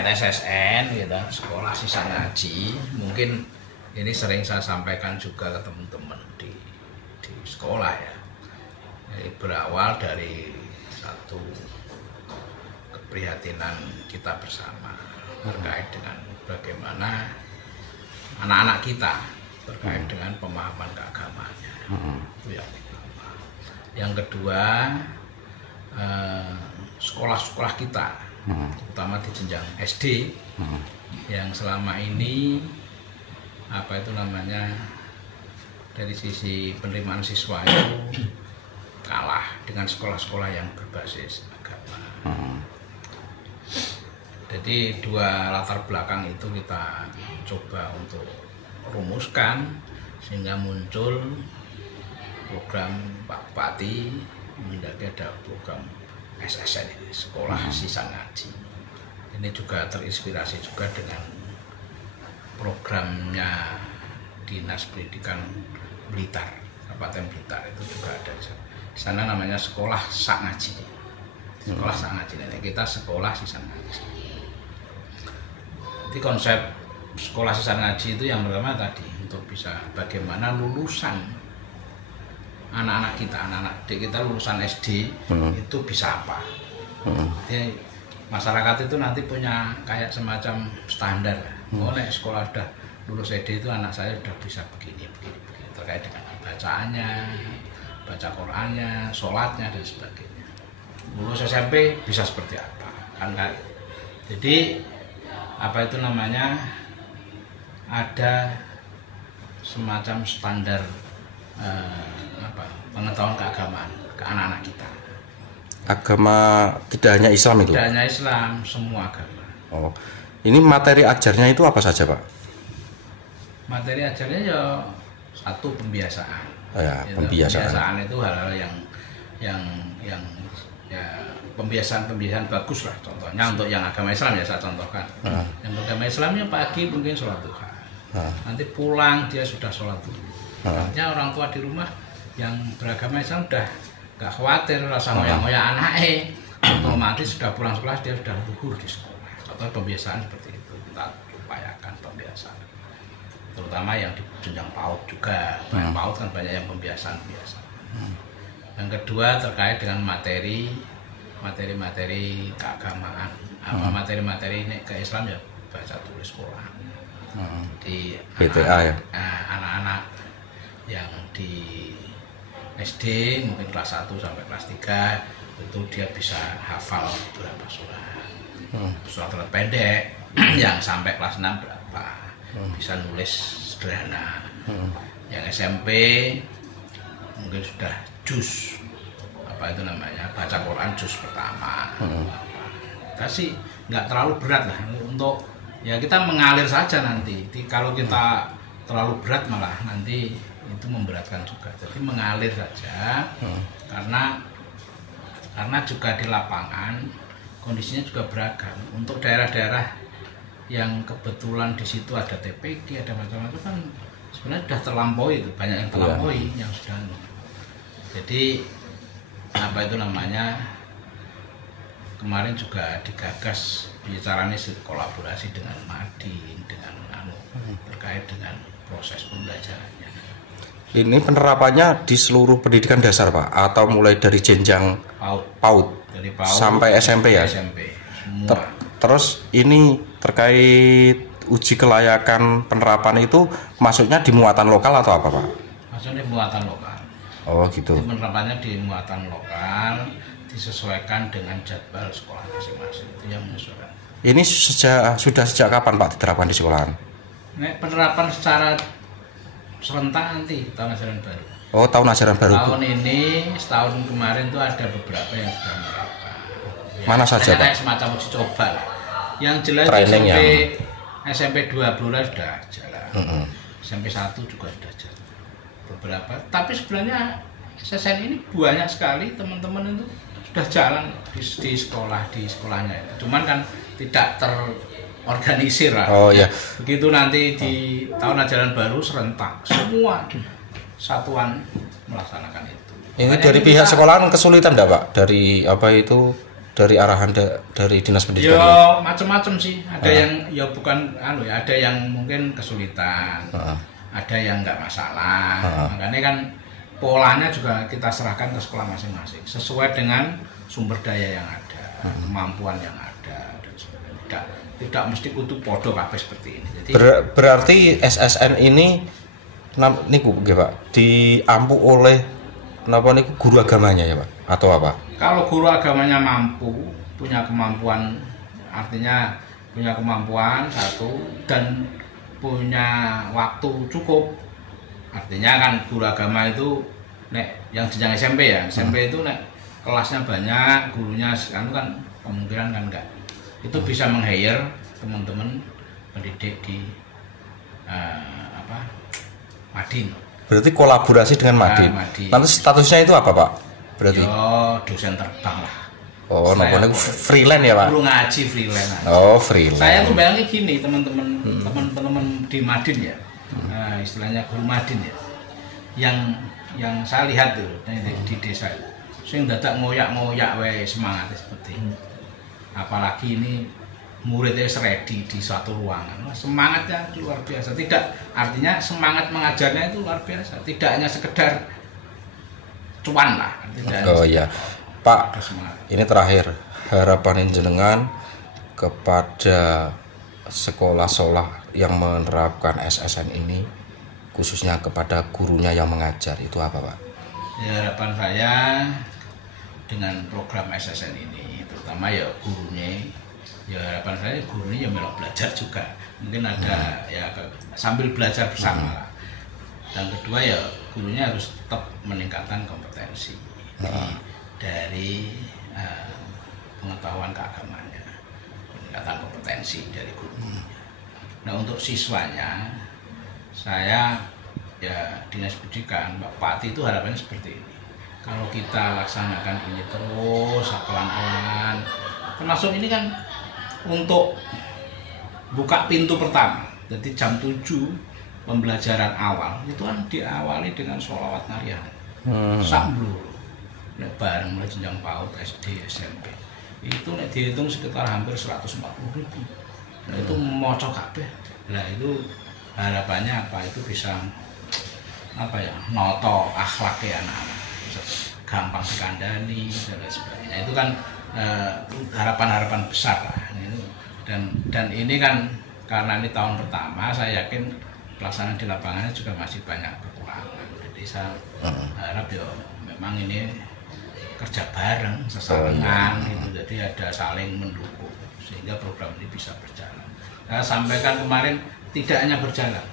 terkait SSN gitu, sekolah sisa ngaji, mungkin ini sering saya sampaikan juga ke teman-teman di sekolah ya. Jadi berawal dari satu keprihatinan kita bersama terkait dengan bagaimana anak-anak kita terkait dengan pemahaman keagamannya. Itu yang pertama. Yang kedua, sekolah-sekolah kita, terutama di jenjang SD, yang selama ini dari sisi penerimaan siswa itu kalah dengan sekolah-sekolah yang berbasis agama. Jadi dua latar belakang itu kita coba untuk rumuskan sehingga muncul program Pak Bupati mendaki ada program SSN ini, sekolah sisa ngaji. Ini juga terinspirasi juga dengan programnya Dinas Pendidikan Blitar, Kabupaten Blitar itu juga ada di sana namanya sekolah sak ngaji. Sekolah sak ngaji ini kita sekolah sisa ngaji. Jadi konsep sekolah sisa ngaji itu yang pertama tadi untuk bisa bagaimana lulusan anak-anak kita, anak-anak kita lulusan SD itu bisa apa. Jadi masyarakat itu nanti punya kayak semacam standar. Oh, nek sekolah sudah lulus SD itu anak saya sudah bisa begini terkait dengan bacaannya, baca Qur'annya, sholatnya dan sebagainya. Lulus SMP bisa seperti apa kan? Jadi ada semacam standar pengetahuan keagamaan ke anak-anak kita. Agama tidak hanya Islam itu? Tidak hanya Islam, semua agama. Oh, ini materi ajarnya itu apa saja, Pak? Materi ajarnya ya satu pembiasaan. Oh ya, pembiasaan. Pembiasaan itu hal-hal yang ya pembiasaan bagus lah, contohnya untuk yang agama Islam ya saya contohkan. Yang agama Islamnya pagi mungkin sholat duha. Nanti pulang dia sudah sholat duha. Artinya orang tua di rumah yang beragama Islam udah gak khawatir rasa ngoyak-ngoyak anaknya, otomatis sudah pulang sekolah dia sudah luhur di sekolah. Contoh pembiasaan seperti itu kita upayakan pembiasaan, terutama yang di jenjang PAUD juga. PAUD kan banyak yang pembiasaan. Yang kedua terkait dengan materi keagamaan, materi ini ke Islam ya baca tulis Quran. Di PTA ya. Anak-anak yang di SD mungkin kelas 1 sampai kelas 3 itu dia bisa hafal berapa surat pendek. Yang sampai kelas 6 berapa bisa nulis sederhana. Yang SMP mungkin sudah juz baca Quran juz pertama. Kita sih nggak terlalu berat lah untuk ya kita mengalir saja nanti. Kalau kita terlalu berat malah nanti itu memberatkan juga. Jadi mengalir saja karena juga di lapangan kondisinya juga beragam. Untuk daerah-daerah yang kebetulan di situ ada TPG, ada macam-macam kan sebenarnya sudah terlampaui itu, banyak yang terlampaui yang sudah. Jadi kemarin juga digagas bicaranya kolaborasi dengan Madin, dengan terkait dengan proses pembelajarannya. Ini penerapannya di seluruh pendidikan dasar, Pak, atau mulai dari jenjang PAUD dari PAUD sampai SMP ya? SMP semua. Terus ini terkait uji kelayakan penerapan itu maksudnya di muatan lokal atau apa, Pak? Maksudnya muatan lokal. Oh gitu. Jadi penerapannya di muatan lokal disesuaikan dengan jadwal sekolah masing-masing, itu yang menyesuaikan. Ini sudah sejak kapan, Pak, diterapkan di sekolahan? Penerapan secara serentak nanti tahun ajaran baru. Oh, tahun ajaran baru. Tahun ini, setahun kemarin itu ada beberapa yang sudah menerapkan. Ya, mana saja, Pak? Semacam uji coba lah. Yang jelas SMP 2 Blora sudah jalan. SMP 1 juga sudah jalan. Beberapa, tapi sebenarnya SSN ini banyak sekali teman-teman itu sudah jalan di sekolahnya. Cuman kan tidak terorganisir lah. Oh ya. Begitu nanti di tahun ajaran baru serentak semua satuan melaksanakan itu. Ini dari pihak sekolahan kesulitan enggak, Pak? Dari apa itu dari arahan dari dinas pendidikan? Ya macam-macam sih. Ada yang ya bukan ada yang mungkin kesulitan. Ada yang nggak masalah. Makanya kan polanya juga kita serahkan ke sekolah masing-masing sesuai dengan sumber daya yang ada, kemampuan yang ada dan sebagainya. Tidak mesti kudu podo kabeh seperti ini. Jadi berarti SSN ini niku nggih Pak, diampu oleh napa niku guru agamanya ya Pak atau apa? Kalau guru agamanya mampu, punya kemampuan, artinya punya kemampuan satu dan punya waktu cukup. Artinya kan guru agama itu yang jenjang SMP ya, SMP itu kelasnya banyak, gurunya kan kemungkinan kan enggak. Itu bisa meng-hire teman-teman pendidik di Madin. Berarti kolaborasi dengan Madin. Madin. Nanti statusnya itu apa Pak? Berarti? Dosen terbang lah. Oh, namanya freelance ya Pak? Guru ngaji freelance. Oh, freelance. Saya tuh bayangin gini teman-teman di Madin ya, istilahnya guru Madin ya, yang saya lihat tuh di desa itu, sing dadak ngoyak-ngoyak we semangat seperti ini. Apalagi ini muridnya ready di suatu ruangan, semangatnya luar biasa. Tidak, artinya semangat mengajarnya itu luar biasa. Tidak hanya sekedar cuan lah. Oh iya, Pak. Ini terakhir harapan jenengan kepada sekolah-sekolah yang menerapkan SSN ini, khususnya kepada gurunya yang mengajar, itu apa Pak? Ya, harapan saya dengan program SSN ini, terutama ya gurunya. Ya harapan saya gurunya ya melok belajar juga, mungkin ada ya sambil belajar bersama lah. Dan kedua ya gurunya harus tetap meningkatkan kompetensi dari pengetahuan keagamannya, peningkatan kompetensi dari gurunya. Nah untuk siswanya, saya ya dinas pendidikan Pak Pati itu harapannya seperti ini. Kalau kita laksanakan ini terus pelan-pelan, termasuk ini kan untuk buka pintu pertama, jadi jam 7 pembelajaran awal itu kan diawali dengan sholawat nariyah sambil bareng mulai jenjang PAUD, SD, SMP itu dihitung sekitar hampir 140.000. Nah itu moco kabeh. Nah itu harapannya apa, itu bisa noto akhlaknya anak-anak, gampang dikandani dan lain sebagainya. Itu kan harapan-harapan besar lah. Dan ini kan karena ini tahun pertama, saya yakin pelaksanaan di lapangannya juga masih banyak kekurangan. Jadi saya harap ya memang ini kerja bareng, sesarengan gitu. Jadi ada saling mendukung sehingga program ini bisa berjalan. Saya sampaikan kemarin tidak hanya berjalan,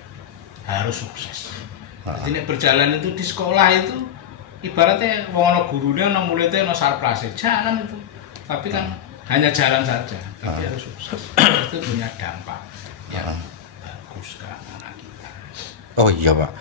harus sukses. Jadi ini berjalan itu di sekolah itu ibaratnya ono gurunya, ono muridnya, ono sarplase, jalan itu. Tapi kan hanya jalan saja, tapi harus sukses. Itu punya dampak yang bagus ke anak kita. Oh iya Pak,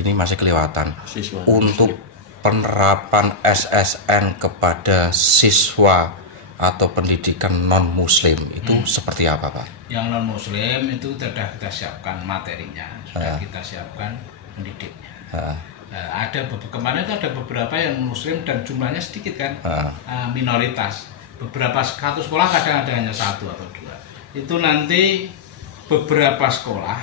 ini masih kelewatan. Untuk penerapan SSN kepada siswa atau pendidikan non Muslim itu seperti apa Pak? Yang non Muslim itu sudah kita siapkan materinya, sudah kita siapkan pendidiknya. Kemarin itu ada beberapa yang Muslim dan jumlahnya sedikit kan, minoritas. Beberapa satu sekolah kadang ada hanya 1 atau 2. Itu nanti beberapa sekolah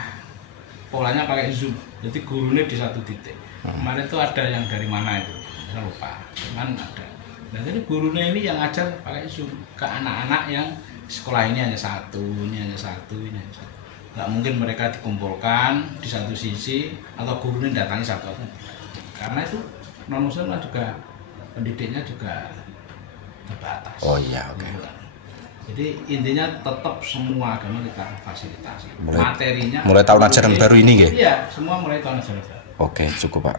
polanya pakai Zoom, jadi gurunya di satu titik. Kemarin itu ada yang dari mana itu, saya lupa, cuman ada. Nah jadi gurunya ini yang ajar pakai Zoom ke anak-anak yang sekolah ini hanya 1, ini hanya 1, ini hanya 1. Nggak mungkin mereka dikumpulkan di satu sisi atau gurunya datangi satu. Karena itu non Muslim juga pendidiknya juga terbatas. Oh iya, oke. Jadi intinya tetap semua agama kita fasilitasi. Materinya mulai tahun ajaran baru ini nggih? Iya, semua mulai tahun ajaran baru. Oke, cukup Pak.